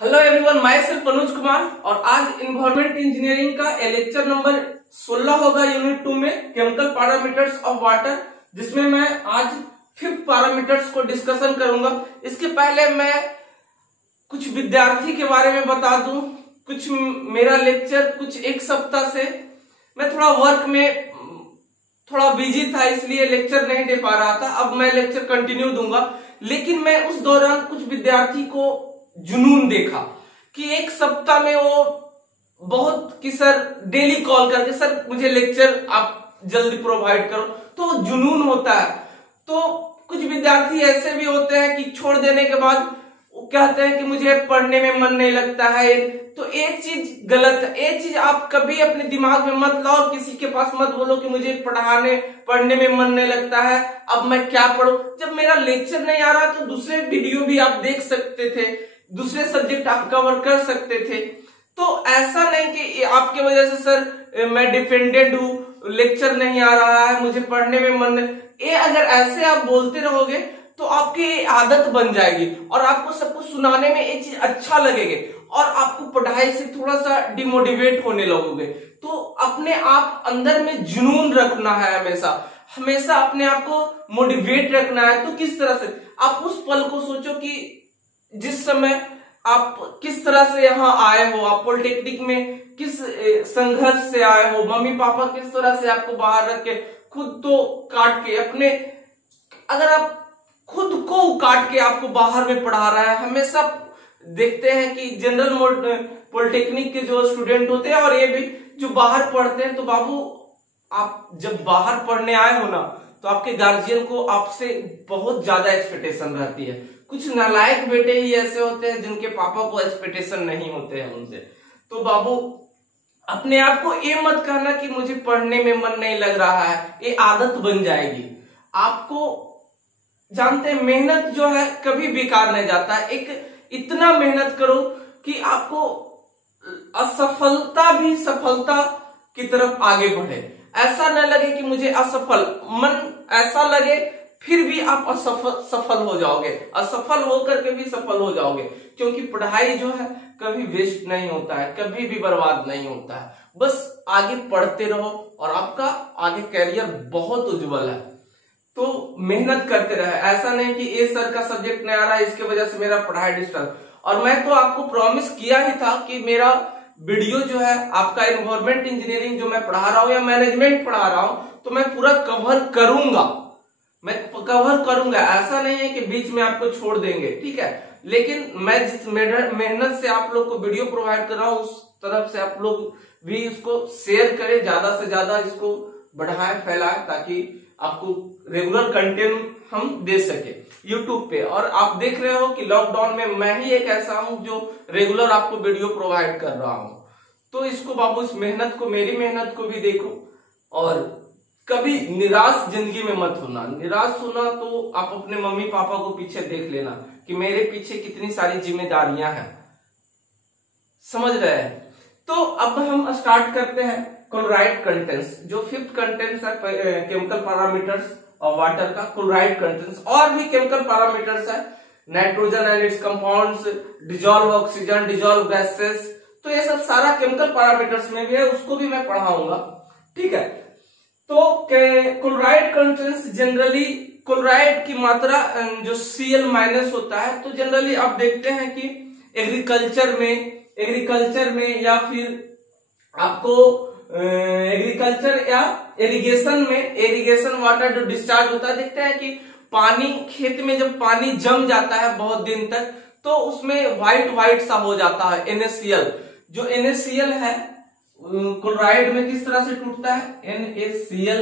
Hello everyone, my self Anuj Kumar और आज environment engineering का लेक्चर नंबर 16 होगा यूनिट 2 में केमिकल पैरामीटर्स ऑफ वाटर, जिसमें मैं आज 5th पैरामीटर्स को डिस्कशन करूंगा। इसके पहले मैं कुछ विद्यार्थी के बारे में बता दूं। कुछ मेरा लेक्चर कुछ एक सप्ताह से मैं थोड़ा वर्क में थोड़ा बिजी था, इसलिए लेक्चर नहीं दे पा रहा था। अब मैं लेक्चर कंटिन्यू दूंगा, लेकिन मैं उस दौरान कुछ विद्यार्थी को जुनून देखा कि एक सप्ताह में वो बहुत कि सर डेली कॉल करके सर मुझे लेक्चर आप जल्दी प्रोवाइड करो, तो जुनून होता है। तो कुछ विद्यार्थी ऐसे भी होते हैं कि छोड़ देने के बाद वो कहते हैं कि मुझे पढ़ने में मन नहीं लगता है। तो एक चीज गलत है, एक चीज आप कभी अपने दिमाग में मत लाओ, किसी के पास मत बोलो कि मुझे पढ़ने में मन नहीं लगता है, अब मैं क्या पढूं। जब मेरा लेक्चर नहीं आ रहा तो दूसरे वीडियो भी आप देख सकते थे, दूसरे सब्जेक्ट आप कवर कर सकते थे। तो ऐसा नहीं कि आपके वजह से सर मैं डिफेंडेड हूं, लेक्चर नहीं आ रहा है, मुझे पढ़ने में मन नहीं। ये अगर ऐसे आप बोलते रहोगे तो आपकी आदत बन जाएगी और आपको सब कुछ सुनाने में एक चीज अच्छा लगेगा और आपको पढ़ाई से थोड़ा सा डिमोटिवेट होने लगोगे। तो अपने आप अंदर में जुनून रखना है, हमेशा अपने आप को मोटिवेट रखना है। तो किस तरह से आप उस पल को सोचो कि जिस समय आप किस तरह से यहाँ आए हो, आप पॉलिटेक्निक में किस संघर्ष से आए हो, मम्मी पापा किस तरह से आपको बाहर रख के खुद तो काट के अपने, अगर आप खुद को काट के आपको बाहर में पढ़ा रहा है। हमेशा देखते हैं कि जनरल पॉलिटेक्निक के जो स्टूडेंट होते हैं और ये भी जो बाहर पढ़ते हैं, तो बाबू आप जब बाहर पढ़ने आए हो ना, तो आपके गार्जियन को आपसे बहुत ज्यादा एक्सपेक्टेशन रहती है। कुछ नालायक बेटे ही ऐसे होते हैं जिनके पापा को एक्सपेक्टेशन नहीं होते हैं उनसे। तो बाबू अपने आप को ये मत कहना कि मुझे पढ़ने में मन नहीं लग रहा है, ये आदत बन जाएगी। आपको जानते हैं मेहनत जो है कभी बेकार नहीं जाता है। एक इतना मेहनत करो कि आपको असफलता भी सफलता की तरफ आगे बढ़े। ऐसा न लगे कि मुझे असफल, मन ऐसा लगे फिर भी आप सफल हो जाओगे, असफल होकर के भी सफल हो जाओगे। क्योंकि पढ़ाई जो है कभी वेस्ट नहीं होता है, कभी भी बर्बाद नहीं होता है। बस आगे पढ़ते रहो और आपका आगे कैरियर बहुत उज्जवल है। तो मेहनत करते रहे, ऐसा नहीं कि ये सर का सब्जेक्ट नहीं आ रहा है इसके वजह से मेरा पढ़ाई डिस्टर्ब। और मैं तो आपको प्रॉमिस किया ही था कि मेरा वीडियो जो है आपका इन्वायरमेंट इंजीनियरिंग जो मैं पढ़ा रहा हूं या मैनेजमेंट पढ़ा रहा हूं, तो मैं पूरा कवर करूंगा। ऐसा नहीं है कि बीच में आपको छोड़ देंगे, ठीक है। लेकिन मैं जिस मेहनत से आप लोग को वीडियो प्रोवाइड कर रहा हूं, उस तरफ से आप लोग भी इसको शेयर करें, ज्यादा से ज्यादा इसको बढ़ाएं, फैलाएं, ताकि आपको रेगुलर कंटेंट हम दे सके यूट्यूब पे। और आप देख रहे हो कि लॉकडाउन में मैं ही एक ऐसा हूं जो रेगुलर आपको वीडियो प्रोवाइड कर रहा हूं। तो इसको बाबू, इस मेहनत को, मेरी मेहनत को भी देखो और कभी निराश जिंदगी में मत होना। निराश होना तो आप अपने मम्मी पापा को पीछे देख लेना कि मेरे पीछे कितनी सारी जिम्मेदारियां हैं, समझ रहे हैं। तो अब हम स्टार्ट करते हैं क्लोराइड कंटेंट्स, जो 5th कंटेंट्स है केमिकल पैरामीटर्स और वाटर का। क्लोराइड कंटेंट्स और भी केमिकल पैरामीटर्स है, nitrogen and it's compounds, dissolve oxygen, dissolve gases. तो ये सब सारा केमिकल पैरामीटर्स में भी है, उसको भी मैं पढ़ाऊंगा, ठीक है। तो क्लोराइड कंटेंट्स जनरली, क्लोराइड की मात्रा जो Cl- होता है, तो जनरली आप देखते हैं कि एग्रीकल्चर में या फिर आपको एग्रीकल्चर या इरिगेशन वाटर जो डिस्चार्ज होता है, देखते हैं कि पानी खेत में जब पानी जम जाता है बहुत दिन तक, तो उसमें व्हाइट सा हो जाता है NaCl। जो NaCl है क्लोराइड में किस तरह से टूटता है, NaCl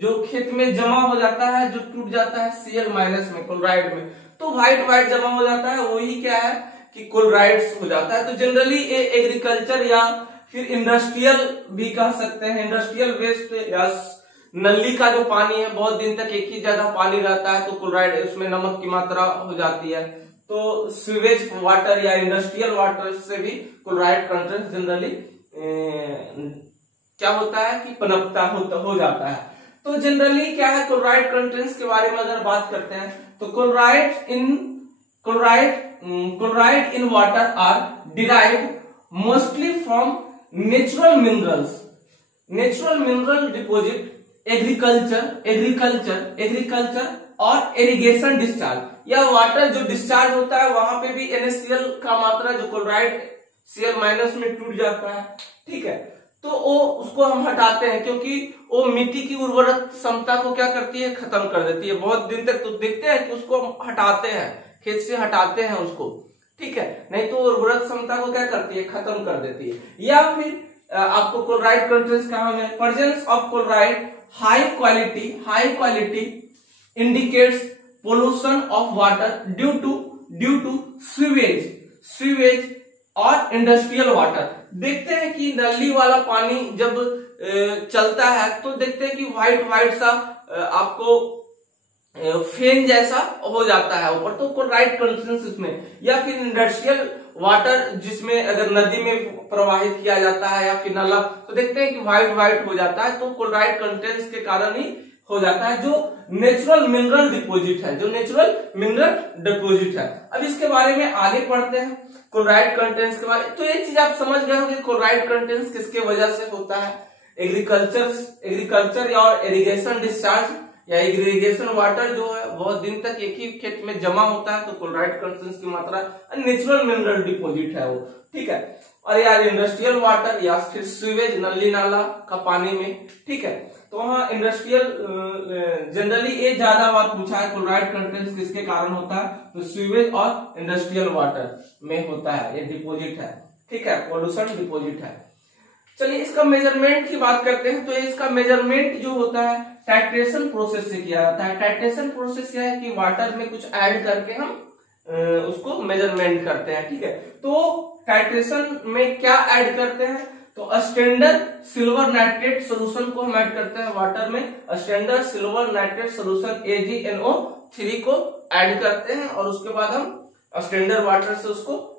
जो खेत में जमा हो जाता है, जो टूट जाता है Cl- में, क्लोराइड में, तो व्हाइट जमा हो जाता है, वही क्या है कि क्लोराइड्स हो जाता है। तो जनरली एग्रीकल्चर या फिर इंडस्ट्रियल भी कह सकते हैं, इंडस्ट्रियल वेस्ट या नली का जो पानी है बहुत दिन तक एक ही जगह पानी रहता है, तो क्लोराइड, उसमें नमक की मात्रा हो जाती है। तो सीवेज वाटर या इंडस्ट्रियल वाटर से भी क्लोराइड कंटेंट जनरली क्या होता है कि पनपता हो जाता है। तो जनरली क्या है, क्लोराइड कंटेंट्स के बारे में अगर बात करते हैं तो chloride chloride in water are derived mostly from natural minerals, natural mineral deposit, agriculture और इरिगेशन डिस्चार्ज, या वाटर जो डिस्चार्ज होता है वहां पे भी NaCl का मात्रा जो क्लोराइड Cl माइनस में टूट जाता है, ठीक है। तो वो उसको हम हटाते हैं क्योंकि वो मिट्टी की उर्वरक क्षमता को क्या करती है, खत्म कर देती है। बहुत दिन तक तो देखते हैं कि उसको हम हटाते हैं, खेत से हटाते हैं उसको, ठीक है, नहीं तो उर्वरक क्षमता को क्या करती है, खत्म कर देती है। या फिर आपको क्लोराइड कंटेंट कहाँ है, presence of chloride high quality indicates pollution of water due to sewage और इंडस्ट्रियल वाटर। देखते हैं कि नली वाला पानी जब चलता है तो देखते हैं कि व्हाइट सा आपको फेन जैसा हो जाता है ऊपर, तो क्लोराइड कंटेंट इसमें। या फिर इंडस्ट्रियल वाटर जिसमें अगर नदी में प्रवाहित किया जाता है या फिर नाला, तो देखते हैं कि व्हाइट हो जाता है, तो क्लोराइड कंटेंट्स के कारण ही हो जाता है, जो नेचुरल मिनरल डिपोजिट है, अब इसके बारे में आगे पढ़ते हैं क्लोराइड कंटेंट्स के बारे में। तो ये चीज आप समझ गए होंगे क्लोराइड कंटेंट्स किसके वजह से होता है, एग्रीकल्चर और इरिगेशन डिस्चार्ज या इरिगेशन वाटर जो है बहुत दिन तक एक ही खेत में जमा होता है, तो क्लोराइड कंटेंट्स की मात्रा नेचुरल मिनरल डिपोजिट है वो, ठीक है। और यार इंडस्ट्रियल वाटर या फिर सीवेज नली नाला का पानी में, ठीक है, तो वहां इंडस्ट्रियल जनरली ये ज्यादा बार पूछा है क्लोराइड कंटेंट्स किसके कारण होता है, तो सीवेज और इंडस्ट्रियल वाटर में होता है, ये डिपोजिट है, ठीक है, पोल्यूशन डिपोजिट है। चलिए इसका मेजरमेंट की बात करते हैं। तो इसका मेजरमेंट जो होता है टाइट्रेशन प्रोसेस से किया जाता है। टाइट्रेशन प्रोसेस क्या है कि वाटर में कुछ ऐड करके हम उसको मेजरमेंट करते हैं, ठीक है। तो टाइट्रेशन में क्या ऐड करते हैं, तो स्टैंडर्ड सिल्वर नाइट्रेट सोल्यूशन को हम ऐड करते हैं वाटर में, standard silver nitrate solution AgNO3 को ऐड करते हैं, और उसके बाद हम स्टैंडर्ड वाटर से उसको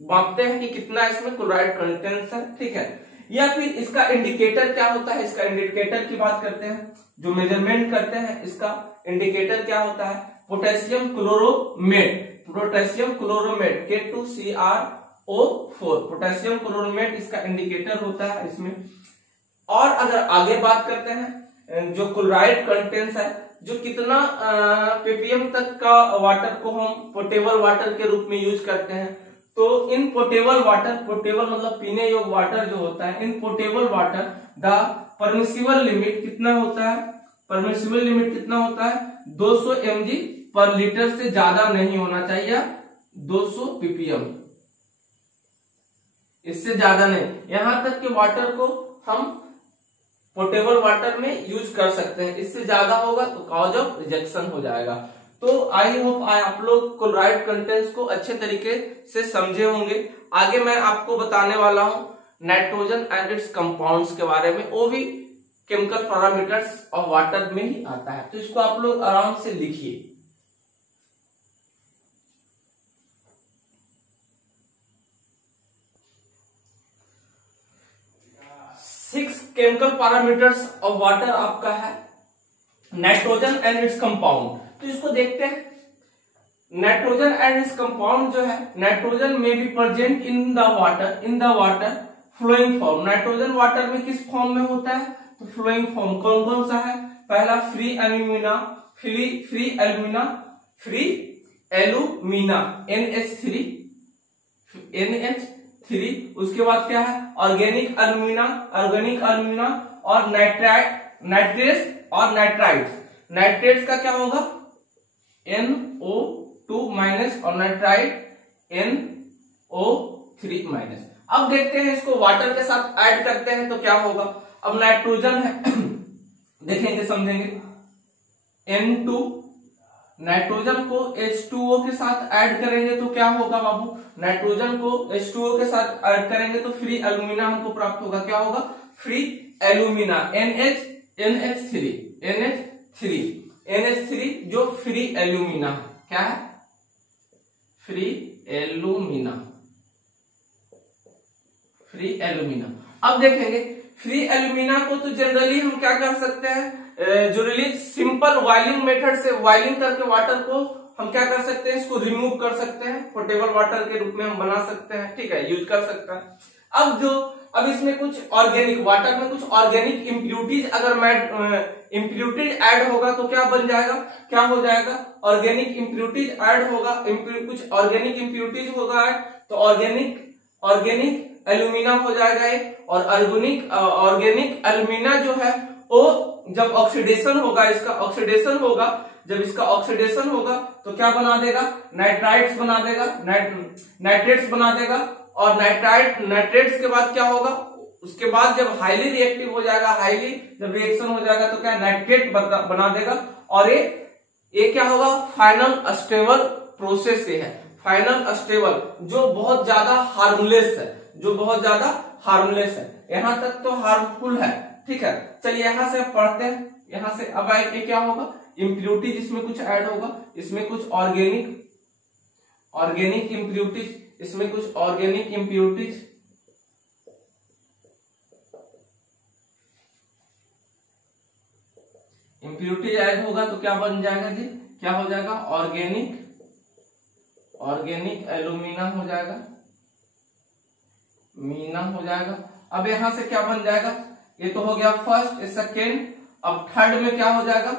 मापते हैं कि कितना इसमें क्लोराइड कंटेंट है, ठीक है। या फिर इसका इंडिकेटर क्या होता है, इसका इंडिकेटर की बात करते हैं, जो मेजरमेंट करते हैं इसका इंडिकेटर क्या होता है, पोटेशियम क्लोरोमेट K2CrO4, पोटेशियम क्लोरोमेट इसका इंडिकेटर होता है इसमें। और अगर आगे बात करते हैं जो क्लोराइड कंटेंट है, जो कितना ppm तक का वाटर को हम पोटेबल वाटर के रूप में यूज करते हैं, तो इन पोटेबल मतलब पीने योग्य वाटर जो होता है, in potable water the permissible limit कितना होता है, 200 mg पर लीटर से ज्यादा नहीं होना चाहिए, 200 ppm, इससे ज्यादा नहीं। यहां तक कि वाटर को हम पोटेबल वाटर में यूज कर सकते हैं, इससे ज्यादा होगा तो कॉज ऑफ रिजेक्शन हो जाएगा। तो आई होप आप लोग क्लोराइड कंटेंट्स को अच्छे तरीके से समझे होंगे। आगे मैं आपको बताने वाला हूं नाइट्रोजन एंड इट्स कंपाउंड्स के बारे में, वो भी केमिकल पैरामीटर्स ऑफ वाटर में ही आता है, तो इसको आप लोग आराम से लिखिए। 6 केमिकल पैरामीटर्स ऑफ वाटर आपका है नाइट्रोजन एंड इट्स कंपाउंड। तो इसको देखते हैं। नाइट्रोजन एंड इट्स कंपाउंड जो है, नाइट्रोजन में be present in the water flowing form. Nitrogen water में किस फॉर्म में होता है, तो फ्लोइंग फॉर्म। कौन कौन सा है, पहला फ्री एल्यूमिना NH3, उसके बाद क्या है ऑर्गेनिक अल्यूमिना और नाइट्रेट्स और नाइट्रेट्स का क्या होगा NO2 माइनस और नाइट्राइट NO3 माइनस। अब देखते हैं इसको वाटर के साथ ऐड करते हैं तो क्या होगा। अब नाइट्रोजन है देखेंगे समझेंगे N2, नाइट्रोजन को H2O के साथ ऐड करेंगे तो क्या होगा बाबू, नाइट्रोजन को H2O के साथ ऐड करेंगे तो फ्री एल्यूमिना हमको प्राप्त होगा। क्या होगा, फ्री एल्यूमिना NH3 जो फ्री एल्यूमिना है। क्या है, फ्री एल्यूमिना। अब देखेंगे फ्री एल्यूमिना को तो जनरली हम क्या कर सकते हैं, जनरली सिंपल बॉइलिंग मेथड से बॉइलिंग करके वाटर को हम क्या कर सकते हैं, इसको रिमूव कर सकते हैं, पोर्टेबल वाटर के रूप में हम बना सकते हैं, ठीक है, यूज कर सकते हैं। अब इसमें कुछ ऑर्गेनिक, वाटर में कुछ ऑर्गेनिक इम्प्यूरिटीज अगर इम्प्यूरिटीज ऐड होगा तो क्या बन जाएगा, क्या हो जाएगा, ऑर्गेनिक इम्प्यूरिटीज ऐड होगा, कुछ ऑर्गेनिक इम्प्यूरिटीज होगा ऐड, तो ऑर्गेनिक एल्यूमिना हो जाएगा एक, और ऑर्गेनिक एल्यूमिना जो है वो जब ऑक्सीडेशन होगा, इसका ऑक्सीडेशन होगा, जब इसका ऑक्सीडेशन होगा तो क्या बना देगा, नाइट्राइट्स बना देगा, नाइट्रेट्स बना देगा, और नाइट्रेट्स के बाद क्या होगा, उसके बाद जब हाईली रिएक्टिव हो जाएगा, हाईली जब रिएक्शन हो जाएगा तो क्या नाइट्रेट बना देगा, और ये क्या होगा, फाइनल स्टेबल प्रोसेस ये है, फाइनल स्टेबल, जो बहुत ज्यादा हार्मलेस है, जो बहुत ज्यादा हार्मलेस है। यहां तक तो हार्मफुल है, ठीक है। चलिए यहां से पढ़ते हैं, यहां से अब आए क्या होगा, इम्प्यूरिटी जिसमें कुछ ऐड होगा, इसमें कुछ ऑर्गेनिक इम्प्यूरिटीज, इसमें कुछ ऑर्गेनिक इम्प्यूरिटीज, ऐड होगा तो क्या बन जाएगा जी, क्या हो जाएगा, ऑर्गेनिक एल्यूमिना हो जाएगा, मीना हो जाएगा। अब यहां से क्या बन जाएगा, ये तो हो गया फर्स्ट, सेकेंड, अब थर्ड में क्या हो जाएगा,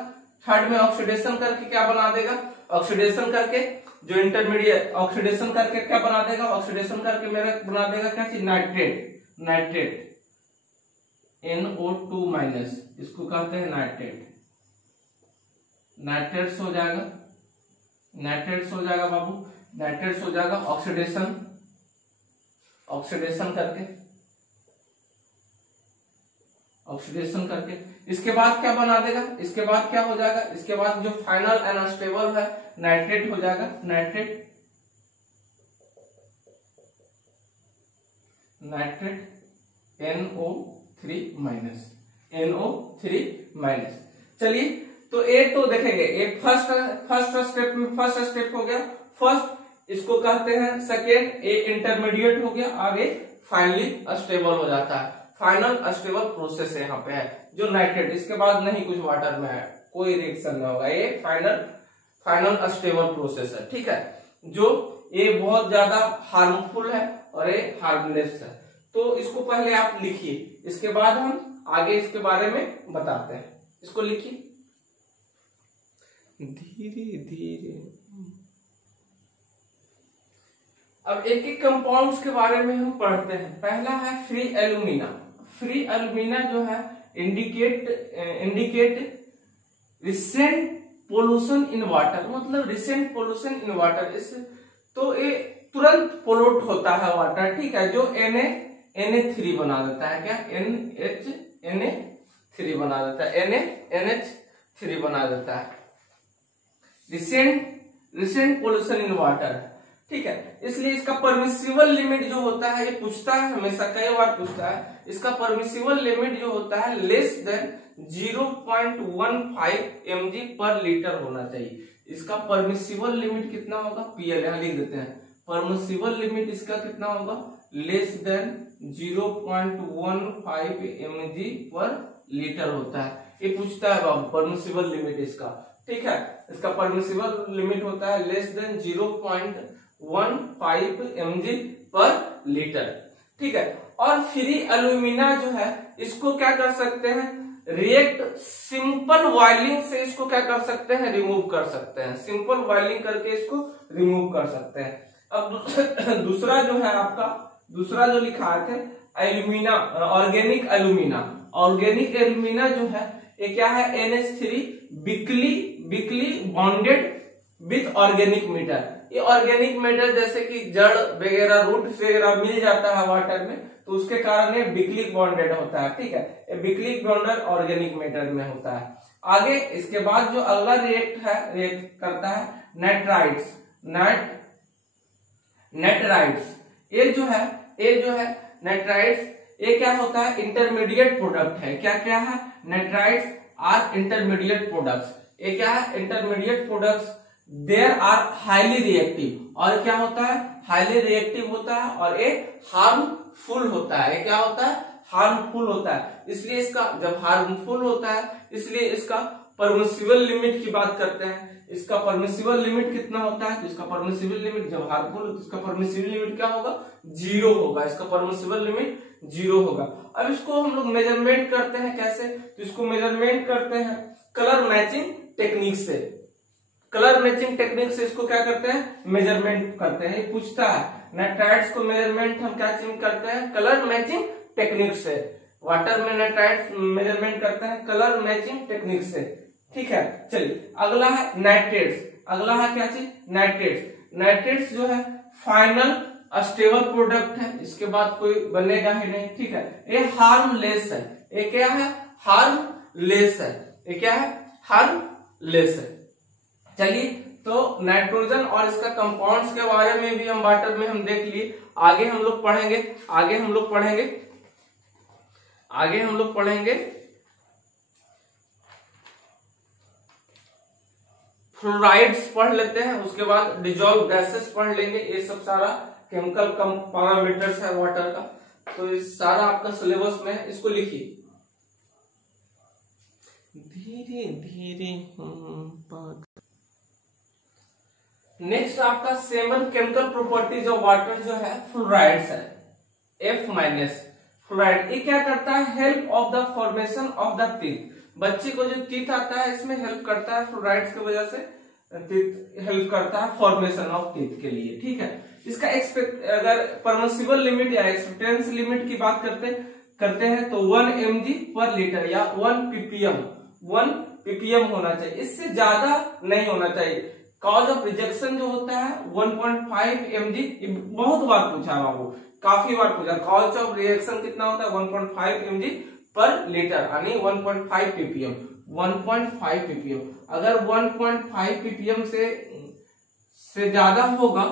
थर्ड में ऑक्सीडेशन करके क्या बना देगा, ऑक्सीडेशन करके जो इंटरमीडिएट, ऑक्सीडेशन करके क्या बना देगा, ऑक्सीडेशन करके मेरा बना देगा क्या चीज, नाइट्रेट NO2 माइनस, इसको कहते हैं नाइट्रेट्स हो जाएगा, बाबू, नाइट्रेट्स हो जाएगा, ऑक्सीडेशन करके इसके बाद क्या बना देगा, इसके बाद क्या हो जाएगा, इसके बाद जो फाइनल अनस्टेबल है नाइट्रेट हो जाएगा, नाइट्रेट NO3 माइनस। चलिए तो ये तो देखेंगे, ये फर्स्ट स्टेप हो गया, फर्स्ट इसको कहते हैं, सेकेंड ये इंटरमीडिएट हो गया, आगे फाइनली स्टेबल हो जाता है, फाइनल स्टेबल प्रोसेस यहाँ पे है जो नाइट्रेट, इसके बाद नहीं कुछ वाटर में है, कोई रिएक्शन नहीं होगा, ये फाइनल स्टेबल प्रोसेस है, ठीक है, जो ये बहुत ज्यादा हार्मफुल है और ये हार्मलेस है। तो इसको पहले आप लिखिए, इसके बाद हम आगे इसके बारे में बताते हैं, इसको लिखिए धीरे धीरे। अब एक एक कंपाउंड्स के बारे में हम पढ़ते हैं। पहला है फ्री एल्यूमिना। फ्री एल्यूमिना जो है indicate recent pollution in water, मतलब रिसेंट पोल्यूशन इन वाटर, इस तो ये तुरंत पोल्यूट होता है वाटर, ठीक है, जो Na3 बना देता है, क्या Na3 बना देता है, NH3 बना देता है, रिसेंट पोल्यूशन इन वाटर, ठीक है। इसलिए इसका परमिसिबल लिमिट जो होता है, ये पूछता है हमेशा, कई बार पूछता है, इसका परमिसिबल लिमिट जो होता है लेस देन 0.15 mg पर लीटर होना चाहिए। इसका परमिसिबल लिमिट कितना होगा, PL यहां लिख देते हैं, परमिसिबल लिमिट इसका कितना होगा, लेस देन 0.15 mg पर लीटर होता है, ये पूछता है बाबू परमिसिबल लिमिट इसका, ठीक है। इसका परमिसिबल लिमिट होता है लेस देन 0.15 mg पर लीटर, ठीक है। और फ्री एल्यूमिना जो है इसको क्या कर सकते हैं, रिएक्ट सिंपल बॉइलिंग से इसको क्या कर सकते हैं, रिमूव कर सकते हैं, सिंपल बॉइलिंग करके इसको रिमूव कर सकते हैं। अब दूसरा जो है आपका, दूसरा जो लिखा है एल्यूमिना, ऑर्गेनिक एल्यूमिना जो है ये क्या है, NH3 weakly bonded with organic matter. ये ऑर्गेनिक मैटर जैसे कि जड़ वगैरह, रूट वगैरह मिल जाता है वाटर में, तो उसके कारण ये बिकली बॉन्डेड होता है, ठीक है, ये बिकली बॉन्डेड ऑर्गेनिक मैटर में होता है। आगे इसके बाद जो अगला रिएक्ट करता है नाइट्राइट्स, ये जो है नाइट्राइट्स, ये क्या होता है, इंटरमीडिएट प्रोडक्ट है, क्या है, नाइट्राइट्स आर इंटरमीडिएट प्रोडक्ट्स, ये क्या है, intermediate products, there are highly reactive, और क्या होता है, हाईली रिएक्टिव होता है, और ये हार्मफुल होता है, क्या होता है, हार्मफुल होता है। इसलिए इसका जब हार्मफुल होता है, इसलिए इसका परमिसिबल लिमिट की बात करते हैं, इसका परमिसिबल लिमिट कितना होता है, तो इसका परमिसिबल लिमिट जब हार्मफुल हो तो इसका परमिसिबल लिमिट क्या होगा, 0 होगा, इसका परमिसिबल लिमिट 0 होगा। अब इसको हम लोग मेजरमेंट करते हैं कैसे, तो इसको मेजरमेंट करते हैं कलर मैचिंग टेक्निक से। कलर मैचिंग टेक्निक से इसको क्या करते हैं, मेजरमेंट करते हैं। ये पूछता है नाइट्राइड्स को मेजरमेंट हम क्या चीज करते हैं, कलर मैचिंग टेक्निक से। वाटर में नाइट्राइड्स मेजरमेंट करते हैं कलर मैचिंग टेक्निक से, ठीक है। चलिए अगला है नाइट्रेट्स। अगला है क्या चीज, नाइट्रेट्स। नाइट्रेट्स जो है फाइनल स्टेबल प्रोडक्ट है, इसके बाद कोई बनेगा ही नहीं, ठीक है। ये हार्मलेस है, ये क्या है, हार्मलेस है, ये क्या है, हार्मलेस है। चलिए तो नाइट्रोजन और इसका कंपाउंड्स के बारे में भी हम वाटर में हम देख लिए, आगे हम लोग पढ़ेंगे फ्लोराइड्स पढ़ लेते हैं, उसके बाद डिजॉल्व गैसेस पढ़ लेंगे। ये सब सारा केमिकल पैरामीटर्स है वाटर का, तो ये सारा आपका सिलेबस में है, इसको लिखिए धीरे धीरे। नेक्स्ट आपका 7 केमिकल प्रॉपर्टीज ऑफ वाटर जो है फ्लोराइड्स है, F- फ्लोराइड। ये क्या करता है, help of the formation of the teeth. बच्चे को जो टीथ आता है इसमें हेल्प करता है, फ्लोराइड्स की वजह से टीथ हेल्प करता है फॉर्मेशन ऑफ टीथ के लिए, ठीक है। इसका अगर परमिसिबल लिमिट या एक्सपेक्टेंस लिमिट की बात करते हैं तो 1 mg पर लीटर या 1 ppm होना चाहिए, इससे ज्यादा नहीं होना चाहिए। कॉज ऑफ रिजेक्शन जो होता है 1.5 mg, बहुत बार पूछा है बाबू, काफी बार पूछा। कॉज ऑफ रिएक्शन कितना होता है, 1.5 mg पर लीटर, यानी 1.5 ppm। 1.5 ppm अगर 1.5 ppm से ज्यादा होगा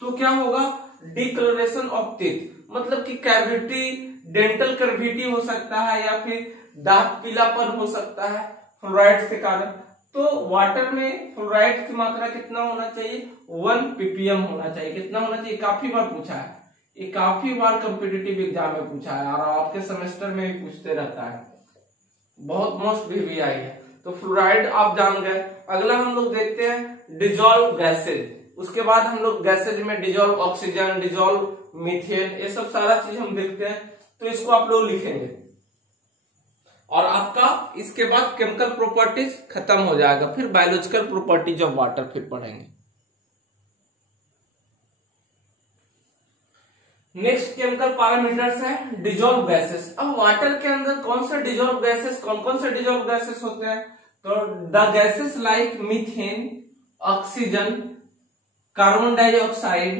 तो क्या होगा, डिकलरेशन ऑफ टीथ, मतलब कि कैविटी, डेंटल कैविटी हो सकता है या फिर दांत पीलापन हो सकता है फ्लोराइड के कारण। तो वाटर में फ्लोराइड की मात्रा कितना होना चाहिए, 1 ppm होना चाहिए। कितना होना चाहिए, काफी बार पूछा है, ये काफी बार कॉम्पिटिटिव एग्जाम में पूछा है और आपके सेमेस्टर में भी पूछते रहता है, बहुत मोस्ट भी आई है। तो फ्लोराइड आप जान गए। अगला हम लोग देखते हैं डिजॉल्व गैसेज, उसके बाद हम लोग गैसेज में डिजॉल्व ऑक्सीजन, डिजॉल्व मीथेन, ये सब सारा चीज हम देखते हैं। तो इसको आप लोग लिखेंगे और आपका इसके बाद केमिकल प्रॉपर्टीज खत्म हो जाएगा, फिर बायोलॉजिकल प्रॉपर्टीज ऑफ वाटर फिर पढ़ेंगे। नेक्स्ट केमिकल पैरामीटर्स है डिजॉल्व गैसेस। अब वाटर के अंदर कौन से डिजॉल्व गैसेस, कौन से डिजॉल्व गैसेस होते हैं, तो the gases like methane, oxygen, carbon dioxide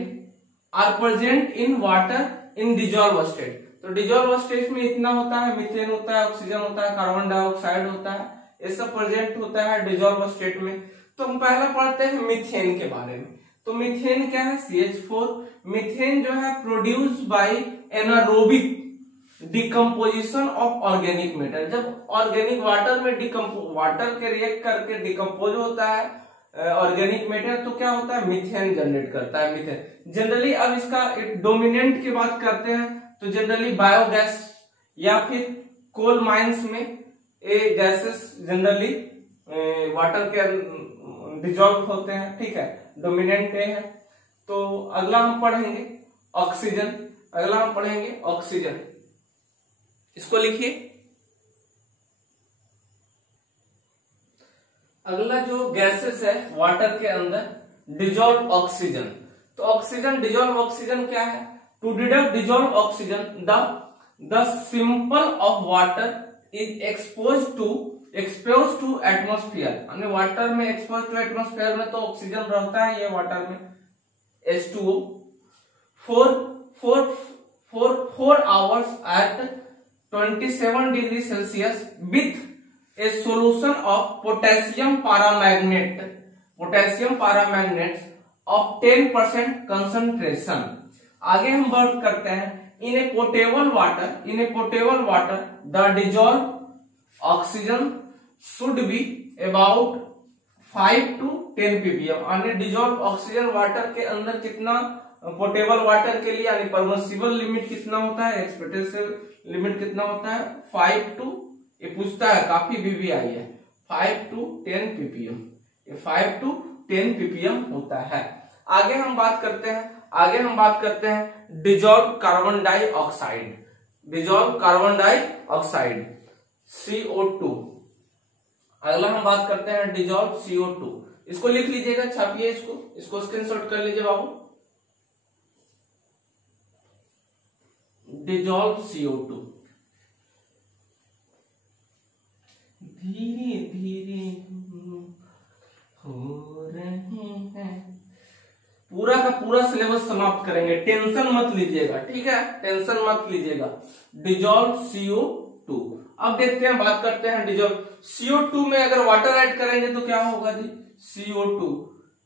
are present in water in dissolve state. तो डिजॉल्व स्टेट में इतना होता है, मीथेन होता है, ऑक्सीजन होता है, कार्बन डाइऑक्साइड होता है, ये सब प्रेजेंट होता है डिजॉल्व स्टेट में। तो हम पहले पढ़ते हैं मीथेन के बारे में। तो मीथेन क्या है, CH4। मीथेन जो है produce by anaerobic decomposition of organic matter. जब ऑर्गेनिक वाटर में वाटर के रिएक्ट करके डिकम्पोज होता है ऑर्गेनिक मैटर, तो क्या होता है, मीथेन जनरेट करता है। मीथेन जनरली, अब इसका डोमिनेंट की बात करते हैं तो जनरली बायोगैस या फिर कोल माइंस में ये गैसेस जनरली वाटर के डिजॉल्व होते हैं, ठीक है, डोमिनेंट है। तो अगला हम पढ़ेंगे ऑक्सीजन। इसको लिखिए। अगला जो गैसेस है वाटर के अंदर, डिजॉल्व ऑक्सीजन। तो ऑक्सीजन, डिजॉल्व ऑक्सीजन क्या है, to deduct dissolve oxygen the simple of water is expose to atmosphere. यानी वाटर में एक्सपोज टू एटमोस्फियर में तो ऑक्सीजन रहता है, ये वाटर में H2O for 4 hours at 27 degree Celsius with a solution of potassium permanganate of 10% concentration. आगे हम बात करते हैं in a potable water the dissolve oxygen should be about 5 to 10 ppm। यानी डिजॉल्व ऑक्सीजन वाटर के अंदर कितना, पोटेबल वाटर के लिए यानी परमिसिबल लिमिट कितना होता है, एक्सपेक्टेड लिमिट कितना होता है, 5 to, ये पूछता है, काफी भी आई है, 5 to 10 ppm। ये 5 to 10 ppm होता है। आगे हम बात करते हैं dissolve carbon dioxide, dissolve carbon dioxide CO2। अगला हम बात करते हैं डिजॉल्व CO2। इसको लिख लीजिएगा, छापिए इसको स्क्रीनशॉट कर लीजिए बाबू। डिजॉल्व CO2 धीरे धीरे हो रहे हैं। पूरा का पूरा सिलेबस समाप्त करेंगे, टेंशन मत लीजिएगा, ठीक है, टेंशन मत लीजिएगा। Dissolve CO2। अब देखते हैं, बात करते हैं डिजॉल्व CO2 में अगर वाटर ऐड करेंगे तो क्या होगा जी, CO2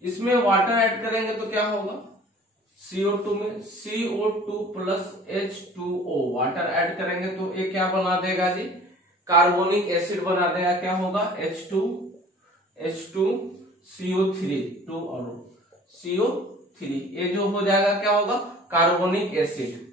इसमें वाटर ऐड करेंगे तो क्या होगा, CO2 में CO2 plus H2O water add करेंगे तो ये क्या बना देगा जी, कार्बोनिक एसिड बना देगा। क्या होगा, H2 CO3 2 और CO3, ये जो हो जाएगा क्या होगा, कार्बोनिक एसिड।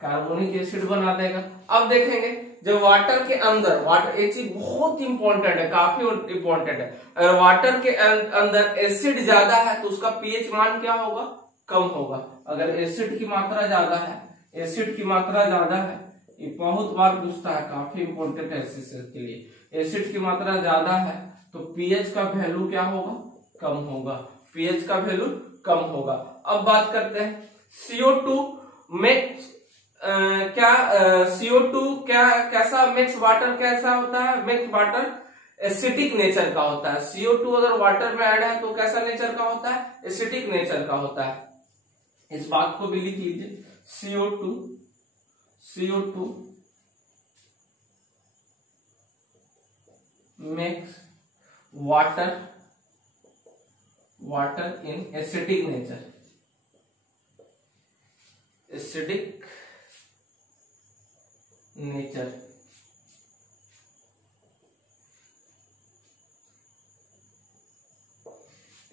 कार्बोनिक एसिड बना देगा। अब देखेंगे जब वाटर के अंदर, वाटर ये चीज बहुत इंपॉर्टेंट है, काफी इंपॉर्टेंट है। अगर वाटर के अंदर एसिड ज्यादा है तो उसका पीएच मान क्या होगा, कम होगा। अगर एसिड की मात्रा ज्यादा है, ये बहुत बार पूछता है, काफी इंपॉर्टेंट है के लिए। एसिड की मात्रा ज्यादा है तो पीएच का वैल्यू क्या होगा, कम होगा, पीएच का वैल्यू कम होगा। अब बात करते हैं CO2 में CO2 कैसा मिक्स वाटर कैसा होता है, मिक्स वाटर एसिडिक नेचर का होता है। CO2 अगर वाटर में ऐड है तो कैसा नेचर का होता है, एसिडिक नेचर का होता है। इस बात को भी लिख लीजिए, CO2 mix water in acidic nature,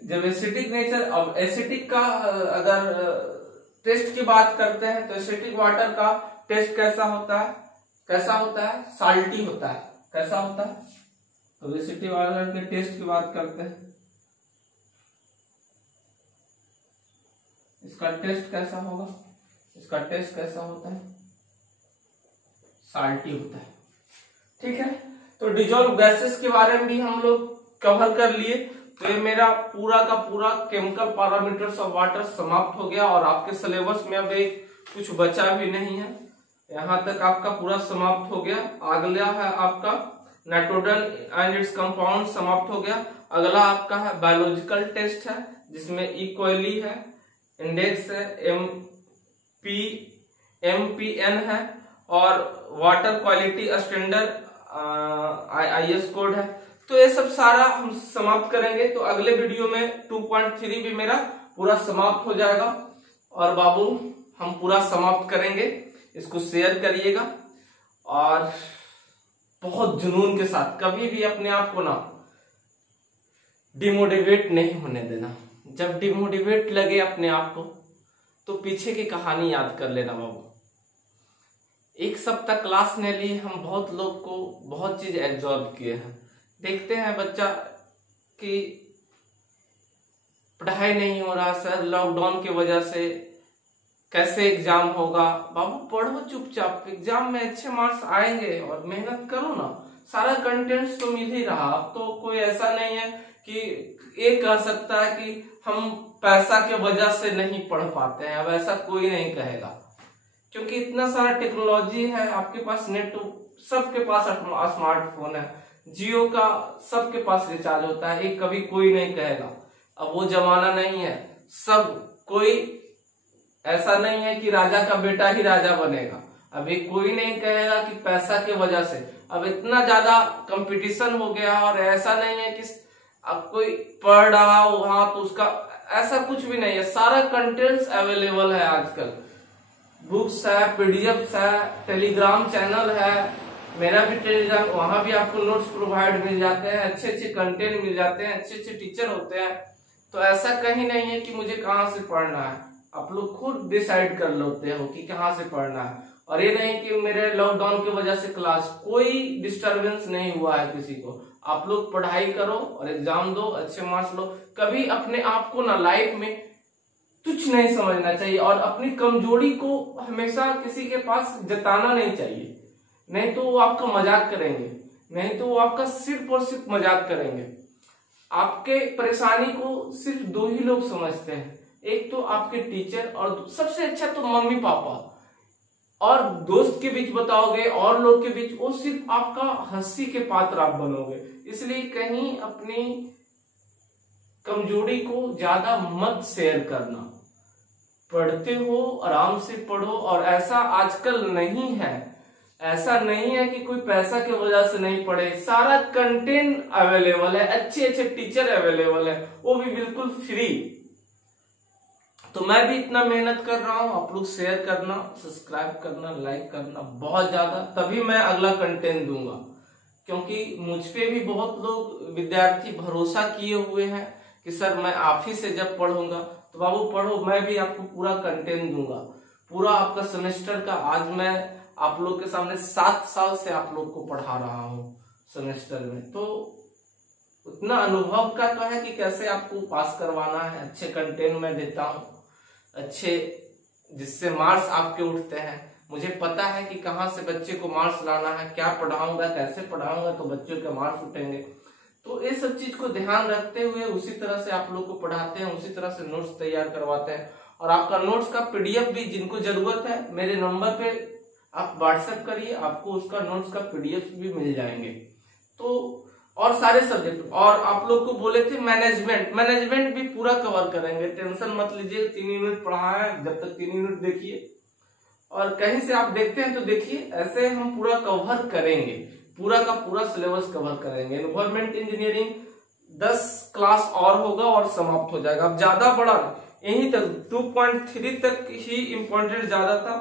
जब एसिडिक नेचर। अब एसिडिक का अगर टेस्ट की बात करते हैं तो एसिडिक वाटर का टेस्ट कैसा होता है, साल्टी होता है। कैसा होता है, तो एसिडिक वाटर के टेस्ट की बात करते हैं, इसका टेस्ट कैसा होगा, साल्टी होता है, ठीक है। तो डिजॉल्व गैसेस के बारे में भी हम लोग कवर कर लिए। तो ये मेरा पूरा का पूरा केमिकल पैरामीटर्स ऑफ वाटर समाप्त हो गया और आपके सिलेबस में अब एक कुछ बचा भी नहीं है, यहां तक आपका पूरा समाप्त हो गया। अगला है आपका नाइट्रोजन एंड इट्स कंपाउंड, समाप्त हो गया। अगला आपका है बायोलॉजिकल टेस्ट है, जिसमें इक्वली है, इंडेक्स है, MPN है और water quality standard IS code है। तो ये सब सारा हम समाप्त करेंगे। तो अगले वीडियो में 2.3 भी मेरा पूरा समाप्त हो जाएगा और बाबू हम पूरा समाप्त करेंगे। इसको शेयर करिएगा और बहुत जुनून के साथ, कभी भी अपने आप को ना डिमोटिवेट नहीं होने देना। जब डिमोटिवेट लगे अपने आप को तो पीछे की कहानी याद कर लेना बाबू। एक सप्ताह क्लास ने ली, हम बहुत लोग को बहुत चीज एब्जॉर्ब किए हैं। देखते हैं बच्चा की पढ़ाई नहीं हो रहा सर, लॉकडाउन की वजह से कैसे एग्जाम होगा। बाबू पढ़ो चुपचाप, एग्जाम में अच्छे मार्क्स आएंगे और मेहनत करो ना, सारा कंटेंट्स तो मिल ही रहा। अब तो कोई ऐसा नहीं है कि ये कह सकता है कि हम पैसा के वजह से नहीं पढ़ पाते हैं, अब ऐसा कोई नहीं कहेगा, क्योंकि इतना सारा टेक्नोलॉजी है आपके पास। नेट सबके पास स्मार्टफोन है, जियो का सबके पास रिचार्ज होता है, एक कभी कोई नहीं कहेगा। अब वो जमाना नहीं है, सब कोई ऐसा नहीं है कि राजा का बेटा ही राजा बनेगा। अब एक कोई नहीं कहेगा कि पैसा के वजह से। अब इतना ज्यादा कंपटीशन हो गया और ऐसा नहीं है कि अब कोई पढ़ रहा हो वहां तो उसका, ऐसा कुछ भी नहीं है। सारा कंटेंट्स अवेलेबल है आजकल, बुक्स है, पीडीएफ है, टेलीग्राम चैनल है, मेरा भी टेलीग्राम, वहां भी आपको नोट्स प्रोवाइड मिल जाते हैं, अच्छे अच्छे कंटेंट मिल जाते हैं, अच्छे अच्छे टीचर होते हैं। तो ऐसा कहीं नहीं है कि मुझे कहाँ से पढ़ना है, आप लोग खुद डिसाइड कर लेते हो कि कहाँ से पढ़ना है। और ये नहीं कि मेरे लॉकडाउन की वजह से क्लास, कोई डिस्टरबेंस नहीं हुआ है किसी को। आप लोग पढ़ाई करो और एग्जाम दो, अच्छे मार्क्स लो। कभी अपने आप को ना लाइफ में तुच्छ नहीं समझना चाहिए और अपनी कमजोरी को हमेशा किसी के पास जताना नहीं चाहिए, नहीं तो वो आपका मजाक करेंगे, नहीं तो वो आपका सिर्फ और सिर्फ मजाक करेंगे। आपके परेशानी को सिर्फ दो ही लोग समझते हैं, एक तो आपके टीचर और सबसे अच्छा तो मम्मी पापा। और दोस्त के बीच बताओगे और लोग के बीच, वो सिर्फ आपका हंसी के पात्र आप बनोगे। इसलिए कहीं अपनी कमजोरी को ज्यादा मत शेयर करना। पढ़ते हो आराम से पढ़ो। और ऐसा आजकल नहीं है, ऐसा नहीं है कि कोई पैसा की वजह से नहीं पढ़े। सारा कंटेंट अवेलेबल है, अच्छे अच्छे टीचर अवेलेबल है, वो भी बिल्कुल फ्री। तो मैं भी इतना मेहनत कर रहा हूं, आप लोग शेयर करना, सब्सक्राइब करना, लाइक करना बहुत ज्यादा, तभी मैं अगला कंटेंट दूंगा। क्योंकि मुझ पे भी बहुत लोग विद्यार्थी भरोसा किए हुए हैं कि सर मैं आप ही से जब पढ़ूंगा, तो बाबू पढ़ो, मैं भी आपको पूरा कंटेंट दूंगा, पूरा आपका सेमेस्टर का। आज मैं आप लोग के सामने 7 साल से आप लोग को पढ़ा रहा हूं सेमेस्टर में, तो उतना अनुभव का तो है कि कैसे आपको पास करवाना है। अच्छे कंटेंट मैं देता हूं, अच्छे जिससे मार्क्स आपके उठते हैं। मुझे पता है कि कहाँ से बच्चे को मार्क्स लाना है, क्या पढ़ाऊंगा, कैसे पढ़ाऊंगा तो बच्चों के मार्क्स उठेंगे। तो ये सब चीज को ध्यान रखते हुए उसी तरह से आप लोग को पढ़ाते हैं, उसी तरह से नोट्स तैयार करवाते हैं। और आपका नोट्स का पीडीएफ भी जिनको जरूरत है मेरे नंबर पे आप व्हाट्सएप करिए, आपको उसका नोट्स का पीडीएफ भी मिल जाएंगे। तो और सारे सब्जेक्ट, और आप लोग को बोले थे मैनेजमेंट भी पूरा कवर करेंगे, टेंशन मत लीजिए। 3 यूनिट पढ़ा है, जब तक 3 यूनिट देखिए और कहीं से आप देखते हैं तो देखिए, ऐसे हम पूरा कवर करेंगे, पूरा का पूरा सिलेबस कवर करेंगे। एनवायरमेंट इंजीनियरिंग 10 क्लास और होगा और समाप्त हो जाएगा। अब ज्यादा बड़ा यहीं तक 2.3 तक ही इम्पोर्टेंट ज्यादा था,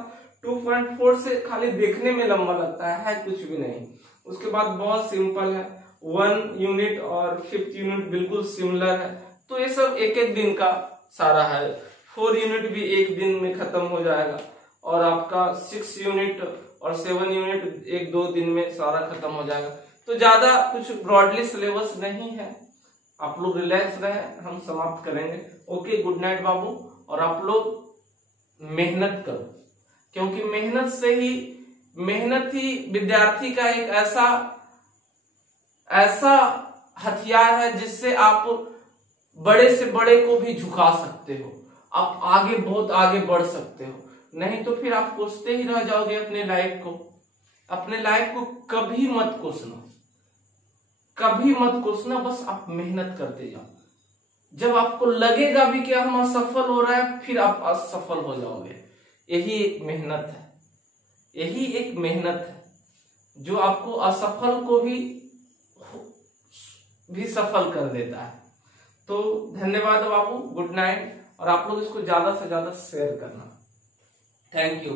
2.4 से खाली देखने में लंबा लगता है कुछ भी नहीं। उसके बाद बहुत सिंपल है, 1 यूनिट और 5th यूनिट बिल्कुल सिमिलर है। तो ये सब एक एक दिन का सारा है। 4 यूनिट भी एक दिन में खत्म हो जाएगा और आपका 6 यूनिट और 7 यूनिट 1-2 दिन में सारा खत्म हो जाएगा। तो ज्यादा कुछ ब्रॉडली सिलेबस नहीं है, आप लोग रिलैक्स रहे, हम समाप्त करेंगे। ओके, गुड नाइट बाबू। और आप लोग मेहनत करो, क्योंकि मेहनत ही विद्यार्थी का एक ऐसा हथियार है जिससे आप बड़े से बड़े को भी झुका सकते हो, आप आगे बहुत आगे बढ़ सकते हो। नहीं तो फिर आप कोसते ही रह जाओगे अपने लाइफ को। अपने लाइफ को कभी मत कोसना, कभी मत कोसना, बस आप मेहनत करते जाओ। जब आपको लगेगा भी कि हम असफल हो रहे हैं, फिर आप असफल हो जाओगे। यही एक मेहनत है, यही एक मेहनत है जो आपको असफल को भी सफल कर देता है। तो धन्यवाद बाबू, गुड नाइट। और आप लोग इसको ज्यादा से ज्यादा शेयर करना। Thank you.